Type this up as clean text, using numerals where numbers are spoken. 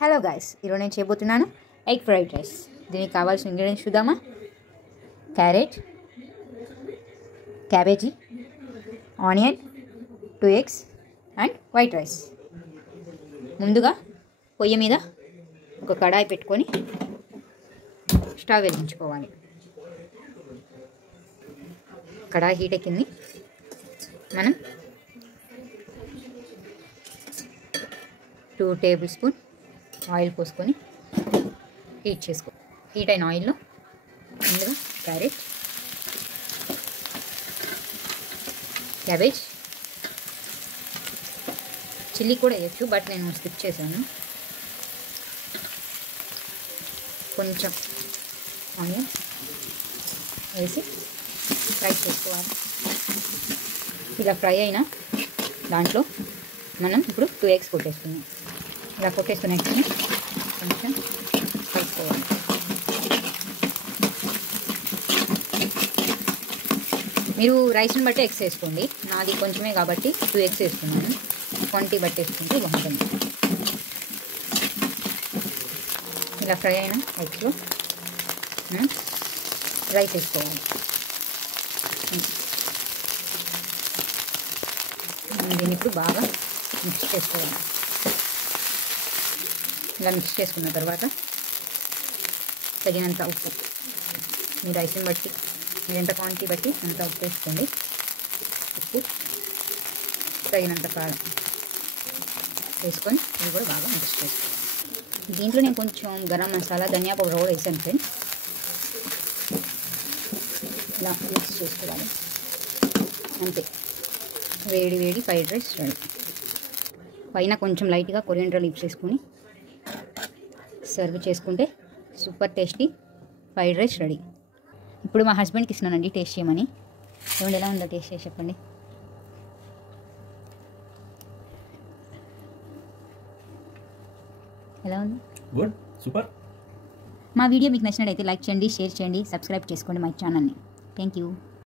Hello guys, ఈరోజు నేను చేయబోతున్నాను ఎగ్ ఫ్రైడ్ రైస్. దీనికి కావాల్సిన ఇంగ్రీడియంట్స్ చూద్దామా? Carrot, cabbage, onion, 2 eggs and white rice. ముందుగా పొయ్యి మీద ఒక కడాయి పెట్టుకొని స్టవ్ వెలిగించుకోవాలి. కడాయి హీట్ ఎక్కింది. మనం 2 tablespoon ఆయిల్ పోసుకొని హీట్ చేసుకో. హీట్ అయిన ఆయిల్లో ముందుగా క్యారెట్, క్యాబేజ్, చిల్లీ కూడా వేయచ్చు, బట్ నేను స్కిప్ చేశాను. కొంచెం ఆనియన్ వేసి ఫ్రై చేసుకోవాలి. ఇలా ఫ్రై అయిన దాంట్లో మనం ఇప్పుడు 2 eggs కొట్టేస్తున్నాం. ఇలా కొట్టేసుకున్న ఎగ్స్ని కొంచెం కలుపుకోవాలి. మీరు రైస్ని బట్టి ఎగ్స్ వేసుకోండి. నాది కొంచెమే కాబట్టి 2 eggs వేసుకున్నాను. క్వాంటిటీ బట్టి వేసుకుంటే బాగుంటుంది. ఇలా ఫ్రై అయిన ఎగ్స్లో మనం రైస్ వేసుకోవాలి. దీన్ని ఇప్పుడు బాగా మిక్స్ చేసుకోవాలి. ఇలా మిక్స్ చేసుకున్న తర్వాత తగినంత ఉప్పు, మీ రైస్ని బట్టి మీరు ఎంత క్వాంటిటీ బట్టి అంత ఉప్పు వేసుకోండి. ఉప్పు, తగినంత కారం వేసుకొని ఇది కూడా బాగా మిక్స్ చేసుకోవాలి. దీంట్లో నేను కొంచెం గరం మసాలా, ధనియా పౌడర్ కూడా వేసాను ఫ్రెండ్స్. ఇలా మిక్స్ చేసుకోవాలి. అంతే, వేడి వేడి ఫ్రైడ్ రైస్ రెడీ. పైన కొంచెం లైట్గా కొరియాండర్ లీవ్స్ వేసుకొని సర్వ్ చేసుకుంటే super tasty fried rice ready. ఇప్పుడు మా హస్బెండ్కి ఇస్తున్నానండి టేస్ట్ చేయమని. ఏమండి, ఎలా ఉందో టేస్ట్ చేసి చెప్పండి. ఎలా ఉంది? Good, super. మా వీడియో మీకు నచ్చినట్లయితే లైక్ చేయండి, షేర్ చేయండి, సబ్స్క్రైబ్ చేసుకోండి మా ఛానల్ని. Thank you.